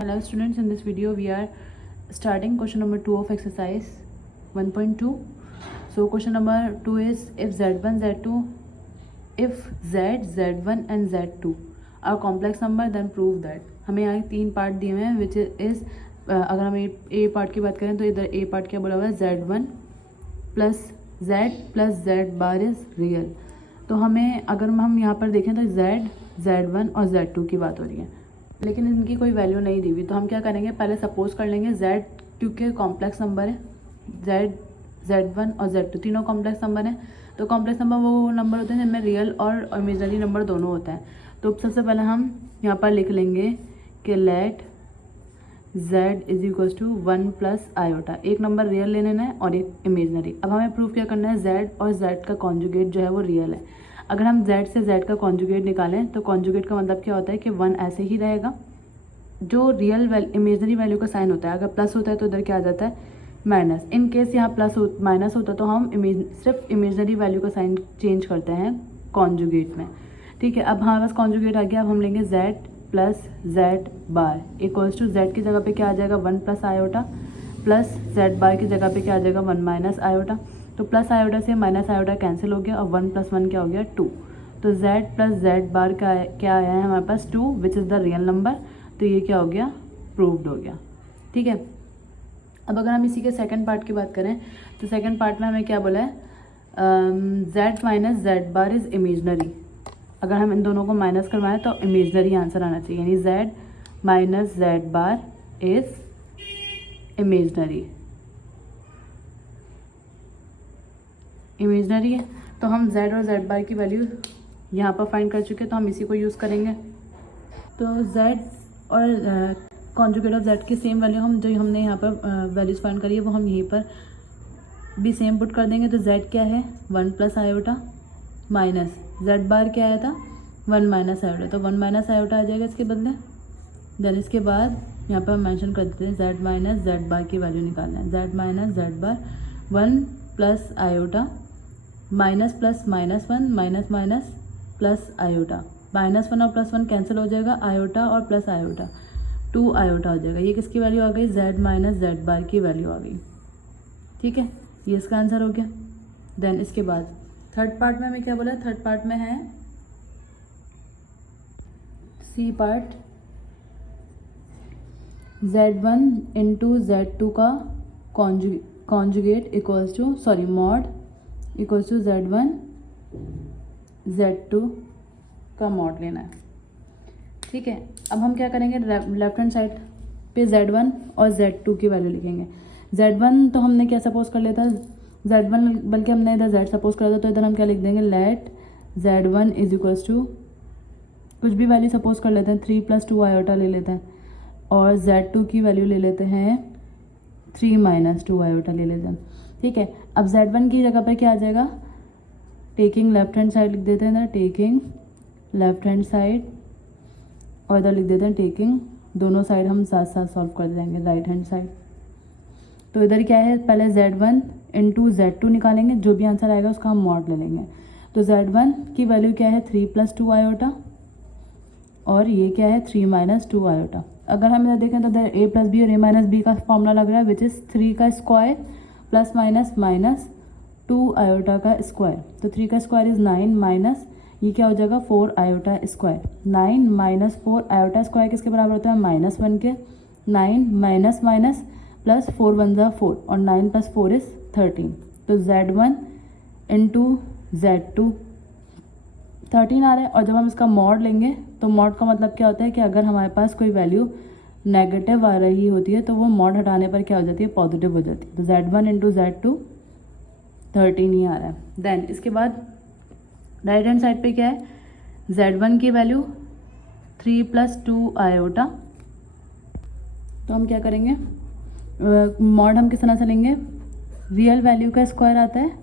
Hello students, in this video we are starting question number 2 of exercise 1.2. So question number 2 is if z1 z2 if z z1 and z2 are complex number then prove that. हमें यहाँ 3 part दिए हुए हैं which is अगर हम ए part की बात करें तो इधर ए पार्ट क्या बोला हुआ है z1 plus z bar is real. तो हमें अगर हम यहाँ पर देखें तो z1 और z2 की बात हो रही है लेकिन इनकी कोई वैल्यू नहीं दी हुई. तो हम क्या करेंगे, पहले सपोज कर लेंगे z क्योंकि कॉम्प्लेक्स नंबर है, z1 और z2 तीनों कॉम्प्लेक्स नंबर हैं. तो कॉम्प्लेक्स नंबर वो नंबर होते हैं जिनमें रियल और इमेजिनरी नंबर दोनों होता है. तो सबसे पहले हम यहाँ पर लिख लेंगे कि let z is equals to 1 plus iota. एक नंबर रियल ले लेना है और एक इमेजनरी. अब हमें प्रूफ क्या करना है, z और z का कॉन्जुगेट जो है वो रियल है. अगर हम z से z का कॉन्जुगेट निकालें तो कॉन्जुगेट का मतलब क्या होता है कि 1 ऐसे ही रहेगा. जो रियल इमेजनरी वैल्यू का साइन होता है, अगर प्लस होता है तो उधर क्या आ जाता है माइनस. इन केस यहाँ प्लस माइनस होता तो हम सिर्फ इमेजनरी वैल्यू का साइन चेंज करते हैं कॉन्जुगेट में. ठीक है, अब हमारे पास कॉन्जुगेट आ गया. अब हम लेंगे z plus z bar equals to z की जगह पे क्या आ जाएगा 1 plus iota plus z bar की जगह पे क्या आ जाएगा 1 माइनस आयोटा. तो प्लस आयोटा से माइनस आयोटा कैंसिल हो गया और 1 प्लस 1 क्या हो गया 2. तो z प्लस z बार का क्या आया है हमारे पास 2 which is the real number. तो ये क्या हो गया, प्रूव्ड हो गया. ठीक है, अब अगर हम इसी के सेकंड पार्ट की बात करें तो सेकंड पार्ट में हमें क्या बोला है, z minus z bar is imaginary. अगर हम इन दोनों को माइनस करवाएं तो इमेजनरी आंसर आना चाहिए, यानी z minus z bar is imaginary. Imaginary है तो हम z और z बार की वैल्यू यहाँ पर फाइंड कर चुके हैं, तो हम इसी को यूज़ करेंगे. तो z और कॉन्जुगेट ऑफ z की सेम वैल्यू हम जो हमने यहाँ पर वैल्यूज़ फाइंड करी है वो हम यहीं पर भी सेम पुट कर देंगे. तो z क्या है 1 प्लस आयोटा माइनस z बार क्या आया था 1 माइनस आयोटा. तो 1 माइनस आयोटा आ जाएगा इसके बदले. देन इसके बाद यहाँ पर हम मेंशन कर देते हैं z माइनस z बार की वैल्यू निकालना है. z माइनस z बार 1 plus iota minus plus minus 1 minus minus plus iota. Minus 1 और प्लस 1 कैंसिल हो जाएगा, आयोटा और प्लस आयोटा 2 आयोटा हो जाएगा. ये किसकी वैल्यू आ गई, z माइनस z बार की वैल्यू आ गई. ठीक है, ये इसका आंसर हो गया. देन इसके बाद थर्ड पार्ट में हमें क्या बोला, थर्ड पार्ट में है C part z1 into z2 का conjugate equals to mod equals to z1 z2 का मॉड लेना है. ठीक है, अब हम क्या करेंगे, लेफ्ट हैंड साइड पे z1 और z2 की वैल्यू लिखेंगे. z1 तो हमने क्या सपोज कर लिया था, z1 बल्कि हमने इधर z सपोज करा था, तो इधर हम क्या लिख देंगे late z1 is equals to कुछ भी वैल्यू सपोज कर लेते हैं 3 प्लस 2 आयोटा ले लेते हैं और z2 की वैल्यू ले लेते हैं 3 माइनस 2 आयोटा ले लेते हैं. ठीक है, अब z1 की जगह पर क्या आ जाएगा, टेकिंग लेफ्ट हैंड साइड लिख देते हैं इधर टेकिंग लेफ्ट हैंड साइड और इधर लिख देते हैं टेकिंग, दोनों साइड हम साथ साथ सॉल्व कर देंगे राइट हैंड साइड. तो इधर क्या है, पहले z1 इंटू z2 निकालेंगे, जो भी आंसर आएगा उसका हम मॉड ले लेंगे. तो z1 की वैल्यू क्या है 3 प्लस 2 आयोटा और ये क्या है 3 माइनस 2 आयोटा. अगर हम इधर देखें तो इधर a प्लस बी और a माइनस बी का फॉर्मूला लग रहा है विच इज़ 3 का square plus minus minus 2 iota का स्क्वायर. तो 3 का स्क्वायर इज़ 9 माइनस ये क्या हो जाएगा 4 iota square. 9 minus 4 iota square किसके बराबर होता है -1 के. 9 माइनस माइनस प्लस 4 1 जा 4 और 9 प्लस 4 इज़ 13. तो z1 इंटू z2 13 आ रहा है. और जब हम इसका मॉड लेंगे तो मॉड का मतलब क्या होता है कि अगर हमारे पास कोई वैल्यू नेगेटिव आ रही होती है तो वो मॉड हटाने पर क्या हो जाती है, पॉजिटिव हो जाती है. तो z1 इंटू z2 13 ही आ रहा है. देन इसके बाद राइट हैंड साइड पे क्या है, z1 की वैल्यू 3 प्लस 2 आयोटा. तो हम क्या करेंगे, मॉड हम किस तरह से लेंगे, रियल वैल्यू का स्क्वायर आता है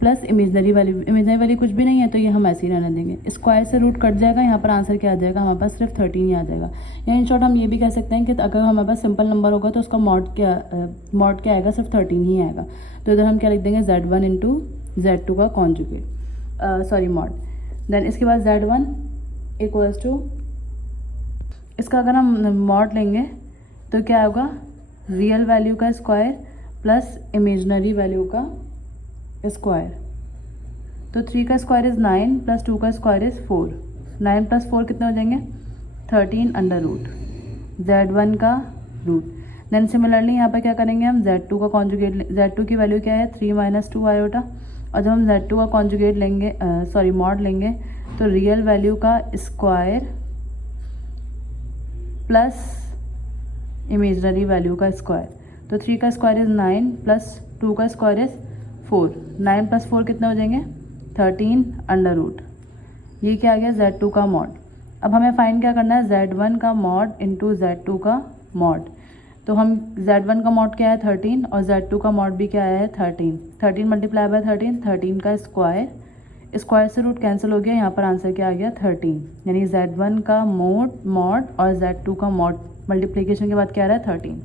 plus imaginary value. Imaginary value कुछ भी नहीं है तो ये हम ऐसे ही रहने देंगे. स्क्वायर से रूट कट जाएगा, यहाँ पर आंसर क्या आ जाएगा हमारे पास सिर्फ 13 ही आ जाएगा. या इन शॉर्ट हम ये भी कह सकते हैं कि अगर हमारे पास सिंपल नंबर होगा तो उसका मॉड क्या आएगा, सिर्फ 13 ही आएगा. तो इधर हम क्या लिख देंगे z1 इंटू z2 का कॉन्जुगेट मॉड. देन इसके बाद z1 इक्वल्स टू इसका अगर हम मॉड लेंगे तो क्या होगा, रियल वैल्यू का स्क्वायर प्लस इमेजनरी वैल्यू का स्क्वायर। तो 3 का स्क्वायर इज़ 9 प्लस 2 का स्क्वायर इज़ 4। 9 प्लस 4 कितने हो जाएंगे, 13 अंडर रूट Z1 का रूट। देन सिमिलरली यहाँ पर क्या करेंगे हम, Z2 का कॉन्जुगेट, Z2 की वैल्यू क्या है 3 माइनस 2 आयोटा, और जब हम Z2 का कॉन्जुगेट लेंगे मॉड लेंगे तो रियल वैल्यू का स्क्वायर प्लस इमेजनरी वैल्यू का स्क्वायर। तो 3 का स्क्वायर इज़ 9 प्लस 2 का स्क्वायर इज़ 4। 9 प्लस 4 कितने हो जाएंगे, 13 अंडर रूट। ये क्या आ गया, Z2 का मॉड। अब हमें फाइंड क्या करना है, Z1 का मॉड इंटू Z2 का मॉड। तो हम Z1 का मॉड क्या है 13 और Z2 का मॉड भी क्या है 13। 13 मल्टीप्लाई बाय 13, 13 का स्क्वायर, स्क्वायर से रूट कैंसिल हो गया, यहाँ पर आंसर क्या आ गया 13। यानी Z1 का मॉड और Z2 का मॉड मल्टीप्लिकेशन के बाद क्या आ रहा है 13।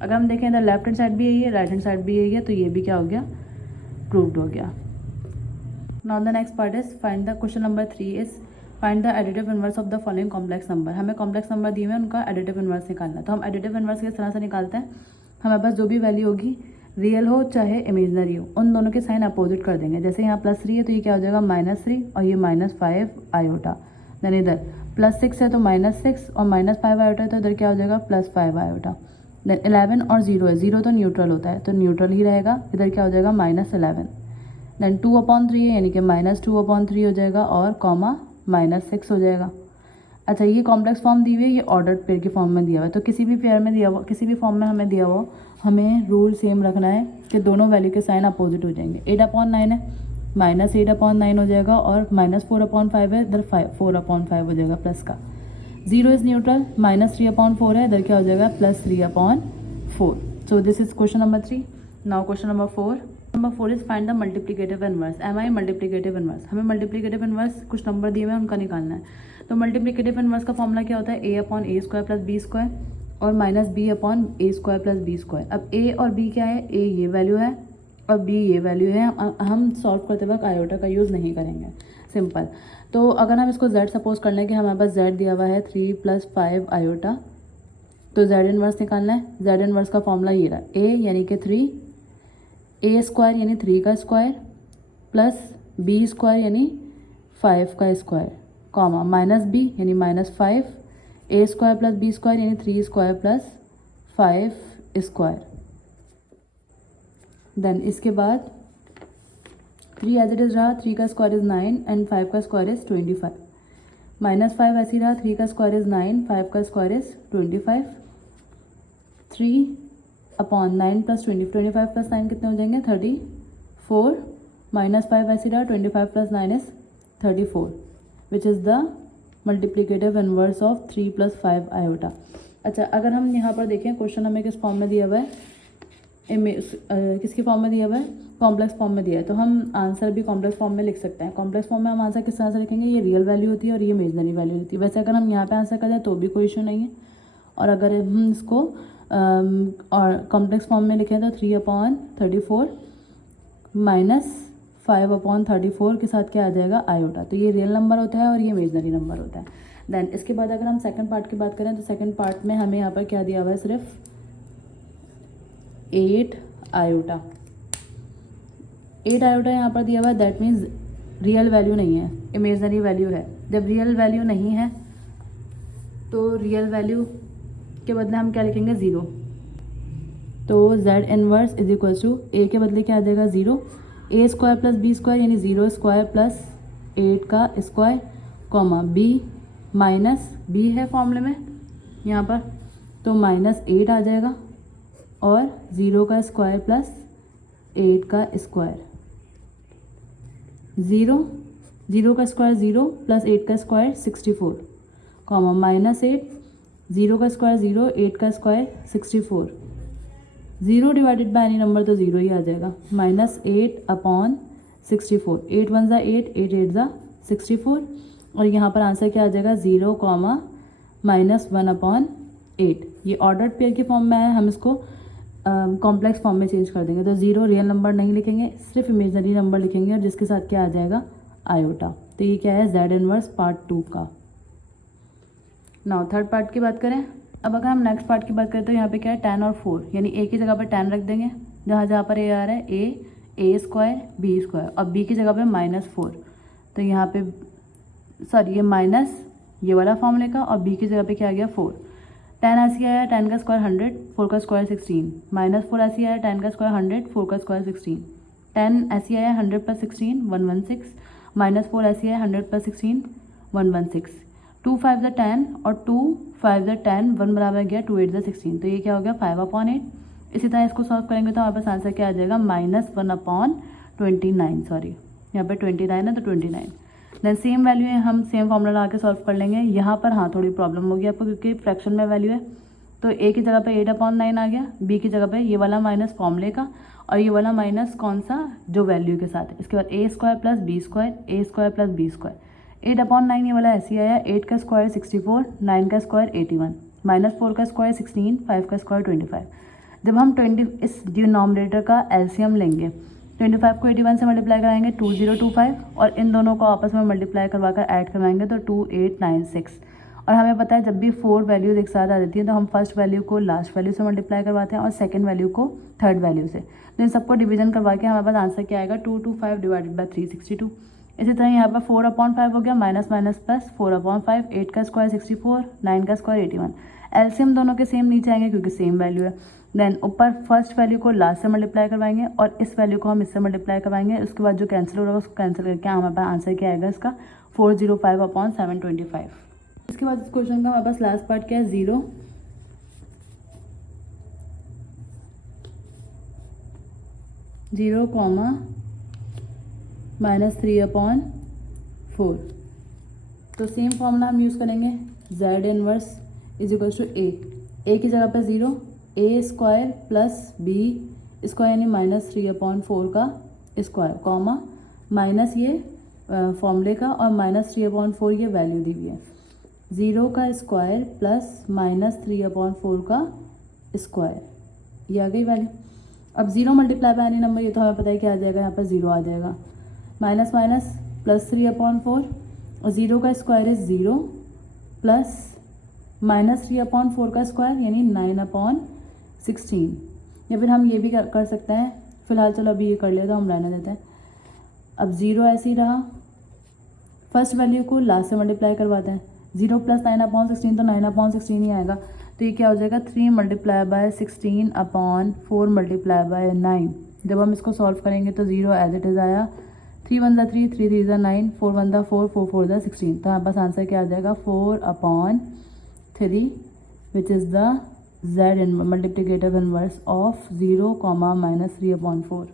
अगर हम देखें इधर लेफ्ट हैंड साइड भी यही है, राइट हैंड साइड भी यही है, तो ये भी क्या हो गया, प्रूव्ड हो गया। Now the next part is find the question number 3 is find the additive inverse of the following complex number. हमें कॉम्प्लेक्स नंबर दिए हुए हैं, उनका एडिटिव इनवर्स निकालना है। तो हम एडिटिव इनवर्स किस तरह से निकालते हैं, हमारे पास जो भी वैल्यू होगी, रियल हो चाहे इमेजनरी हो, उन दोनों के साइन अपोजिट कर देंगे। जैसे यहाँ +3 है तो ये क्या हो जाएगा -3 और ये -5 आयोटा। देन इधर +6 है तो -6 और -5 आयोटा है तो इधर क्या हो जाएगा +5 आयोटा। देन 11 और 0 है, 0 तो न्यूट्रल होता है तो न्यूट्रल ही रहेगा, इधर क्या हो जाएगा -11। देन 2/3 है यानी कि -2/3 हो जाएगा और कॉमा -6 हो जाएगा। अच्छा, ये कॉम्प्लेक्स फॉर्म दी हुई है, ये ऑर्डर्ड पेयर के फॉर्म में दिया हुआ है। तो किसी भी पेयर में दिया हुआ, किसी भी फॉर्म में हमें दिया हुआ, हमें रूल सेम रखना है कि दोनों वैल्यू के साइन अपोजिट हो जाएंगे। 8/9 है, -8/9 हो जाएगा और -4/5 है, इधर 4/5 हो जाएगा प्लस का। 0 इज़ न्यूट्रल, -3/4 है, इधर क्या हो जाएगा +3/4। So this is question number 3। Now question number 4 is find the multiplicative inverse. MI multiplicative inverse, हमें मल्टीप्लिकेटिव इनवर्स कुछ नंबर दिए हुए हैं उनका निकालना है। तो मल्टीप्लिकेटिव इनवर्स का फॉर्मूला क्या होता है, A/A² + B² और -B/A² + B²। अब A और B क्या है, A ये वैल्यू है और B ये वैल्यू है। हम सॉल्व करते वक्त आयोटा का यूज़ नहीं करेंगे, सिंपल। तो अगर हम इसको Z सपोज कर लें कि हमारे पास Z दिया हुआ है 3 + 5 आयोटा, तो Z इनवर्स निकालना है। Z इनवर्स का फॉर्मूला ये रहा, A यानी कि 3, A² यानी 3 का स्क्वायर प्लस B² यानी 5 का स्क्वायर, कॉमा -B यानी -5, A² + B² यानी 3² + 5 स्क्वायर। देन इसके बाद 3 एज इट इज़ रहा, 3 का स्क्वायर इज़ 9 एंड 5 का स्क्वायर इज़ 25। -5 ऐसे ही रहा, 3 का स्क्वायर इज़ 9, 5 का स्क्वायर इज़ 25। 3/9 + 20, 25 + 9 कितने हो जाएंगे 34। -5 ऐसे रहा, 25 + 9 is 34, which is the multiplicative inverse of 3 + 5 iota. अच्छा, अगर हम यहाँ पर देखें क्वेश्चन हमें किस फॉर्म में दिया हुआ है, किसके फॉर्म में दिया हुआ है, कॉम्प्लेक्स फॉर्म में दिया है, तो हम आंसर भी कॉम्प्लेक्स फॉर्म में लिख सकते हैं। कॉम्प्लेक्स फॉर्म में हम आंसर किस तरह से लिखेंगे, ये रियल वैल्यू होती है और ये इमेजनरी वैल्यू होती है। वैसे अगर हम यहाँ पे आंसर कर दें तो भी कोई इशू नहीं है, और अगर हम इसको और कॉम्प्लेक्स फॉर्म में लिखें तो 3/34 -5/34 के साथ क्या आ जाएगा आयोटा। तो ये रियल नंबर होता है और ये इमेजनरी नंबर होता है। देन इसके बाद अगर हम सेकंड पार्ट की बात करें तो सेकंड पार्ट में हमें यहाँ पर क्या दिया हुआ है, सिर्फ 8 आयोटा। 8 आयोटा यहाँ पर दिया हुआ है, दैट मीन्स रियल वैल्यू नहीं है, इमेजनरी वैल्यू है। जब रियल वैल्यू नहीं है तो रियल वैल्यू के बदले हम क्या लिखेंगे 0। तो Z inverse is equal to A के बदले क्या आ जाएगा 0, A² + B² यानी 0² + 8 का स्क्वायर, कॉमा B B है फॉर्मूले में यहाँ पर, तो -8 आ जाएगा और 0 का स्क्वायर प्लस 8 का स्क्वायर। 0 का स्क्वायर 0 प्लस 8 का स्क्वायर 64, कॉमा -8, 0 का स्क्वायर 0, 8 का square 64। 0 divided by any number तो 0 ही आ जाएगा, -8/64। 8 1 ज़ा 8, 8 8 ज़ा 64, और यहाँ पर आंसर क्या आ जाएगा 0, -1/8। ये ऑर्डर्ड पेयर की फॉर्म में है, हम इसको कॉम्प्लेक्स फॉर्म में चेंज कर देंगे। तो 0 रियल नंबर नहीं लिखेंगे, सिर्फ इमेजनरी नंबर लिखेंगे और जिसके साथ क्या आ जाएगा आयोटा। तो ये क्या है Z इनवर्स पार्ट 2 का। नाउ थर्ड पार्ट की बात करें। अब अगर हम नेक्स्ट पार्ट की बात करें तो यहाँ पे क्या है 10 और 4, यानी ए की जगह पर 10 रख देंगे, जहाँ जहाँ पर ए आ रहा है ए स्क्वायर बी स्क्वायर, और बी की जगह पे -4, तो यहाँ पे सॉरी ये माइनस ये वाला फॉर्मूले का, और बी की जगह पे क्या आ गया 4। 10 ऐसी आया 10 का स्क्वायर 100, 4 का स्क्वायर 16, -4 ऐसी आया 10 का स्क्वायर 100, 4 का स्क्वायर 16, 10 ऐसी आया 100 + 16 116, -4 ऐसी आया 100 + 16 116, 2 5 × 10 और 2 5 × 10 1 बराबर गया 2 8 × 16, तो ये क्या हो गया 5/8। इसी तरह इसको सॉल्व करेंगे तो हमारे पास आंसर क्या आ जाएगा -1/29, सॉरी यहाँ पे 29 है तो 29। देन सेम वैल्यू है, हम सेम फॉर्मूला लगा के सॉल्व कर लेंगे। यहाँ पर हाँ थोड़ी प्रॉब्लम होगी आपको क्योंकि फ्रैक्शन में वैल्यू है, तो ए की जगह पे 8/9 आ गया, बी की जगह पे ये वाला माइनस फॉर्मूले का और ये वाला माइनस कौन सा जो वैल्यू के साथ है। इसके बाद a² + b² a² + b², 8/9 ये वाला ऐसे आया, 8 का स्क्वायर 64, 9 का स्क्वायर 81, -4 का स्क्वायर 16, 5 का स्क्वायर 25। जब हम 20 इस डिनोमिनेटर का एलसीएम लेंगे, 25 को 81 से मल्टीप्लाई कराएंगे 2025, और इन दोनों को आपस में मल्टीप्लाई करवा कर ऐड करवाएंगे तो 2896। और हमें पता है जब भी 4 वैल्यूज एक साथ आ जाती हैं तो हम फर्स्ट वैल्यू को लास्ट वैल्यू से मल्टीप्लाई करवाते हैं और सेकंड वैल्यू को थर्ड वैल्यू से, तो इन सबको डिवीजन करवा के हमारे पास आंसर क्या आएगा 225 / 362। इसी तरह यहाँ पर 4/5 हो गया, माइनस माइनस प्लस 4/5, 8 का स्क्वायर 64, 9 का स्क्वायर 81। एलसीएम दोनों के सेम नीचे आएंगे क्योंकि सेम वैल्यू है। देन ऊपर फर्स्ट वैल्यू को लास्ट से मल्टीप्लाई करवाएंगे और इस वैल्यू को हम इससे मल्टीप्लाई करवाएंगे, उसके बाद जो कैंसिल होगा उसको कैंसिल करके हमारे पास आंसर क्या आएगा इसका 405/725। इसके बाद इस क्वेश्चन का हमारे पास लास्ट पार्ट क्या है 0 -3/4। तो सेम फॉर्मूला हम यूज़ करेंगे, Z इनवर्स = a की जगह पर 0, a² + b² यानी -3/4 का स्क्वायर, कॉमा माइनस ये फॉर्मूले का और -3/4 ये वैल्यू दी हुई है, 0 का स्क्वायर प्लस -3/4 का स्क्वायर, ये आ गई वैल्यू। अब 0 मल्टीप्लाई बाय एनी नंबर, ये तो हमें पता है क्या आ जाएगा, यहाँ पर 0 आ जाएगा, माइनस माइनस प्लस 3/4, और 0 का स्क्वायर इज 0 प्लस -3/4 का स्क्वायर यानी 9/16, या फिर हम ये भी कर सकते हैं, फिलहाल चलो अभी ये कर लिया तो हम रहने देते हैं। अब 0 ऐसे ही रहा, फर्स्ट वैल्यू को लास्ट से मल्टीप्लाई करवाते हैं, 0 + 9/16 तो 9/16 ही आएगा, तो ये क्या हो जाएगा 3 × 16/4 × 9। जब हम इसको सॉल्व करेंगे तो 0 एज इट इज़ आया, 3 × 1 = 3, 3 × 3 = 9, 4 × 1 = 4, 4 × 4 = 16, तो हमारे पास आंसर क्या आ जाएगा 4/3, which is the Z multiplicative inverse of 0, -3/4।